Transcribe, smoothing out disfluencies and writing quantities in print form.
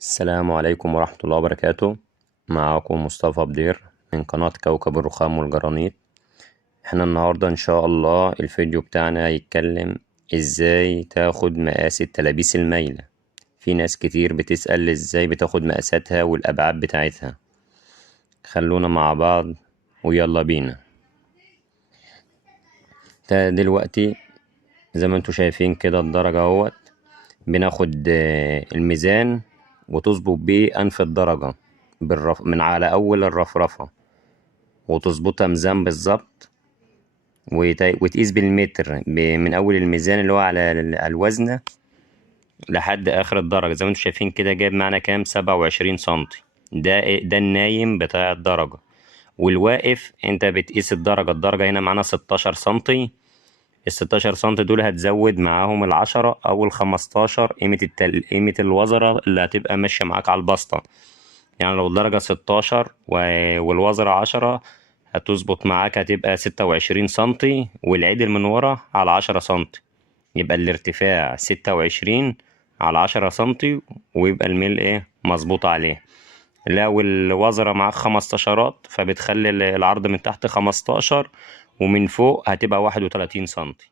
السلام عليكم ورحمة الله وبركاته. معاكم مصطفى بدير من قناة كوكب الرخام والجرانيت. احنا النهاردة ان شاء الله الفيديو بتاعنا هيتكلم ازاي تاخد مقاس التلابيس المايلة. في ناس كتير بتسأل ازاي بتاخد مقاساتها والابعاد بتاعتها. خلونا مع بعض ويلا بينا. دلوقتي زي ما انتوا شايفين كده الدرجة اهوت، بناخد الميزان وتظبط بيه أنف الدرجة من على أول الرفرفة، وتظبطها ميزان بالظبط، وتقيس بالمتر من أول الميزان اللي هو على الوزنة لحد آخر الدرجة. زي ما انتوا شايفين كده جايب معانا كام؟ 27 سنتي. ده النايم بتاع الدرجة. والواقف انت بتقيس الدرجة هنا معانا 16 سنتي. ال16 سنتي دول هتزود معاهم ال10 أو ال15 قيمة الوزرة اللي هتبقى ماشية معاك على البسطة. يعني لو الدرجة 16 والوزرة 10 هتظبط معاك، هتبقى 26 سنتي، والعدل من ورا على 10 سنتي. يبقى الارتفاع 26 على 10 سنتي، ويبقى الميل مظبوط عليه. لو الوزرة معاك 15 فبتخلي العرض من تحت 15 ومن فوق هتبقى 31 سنتي.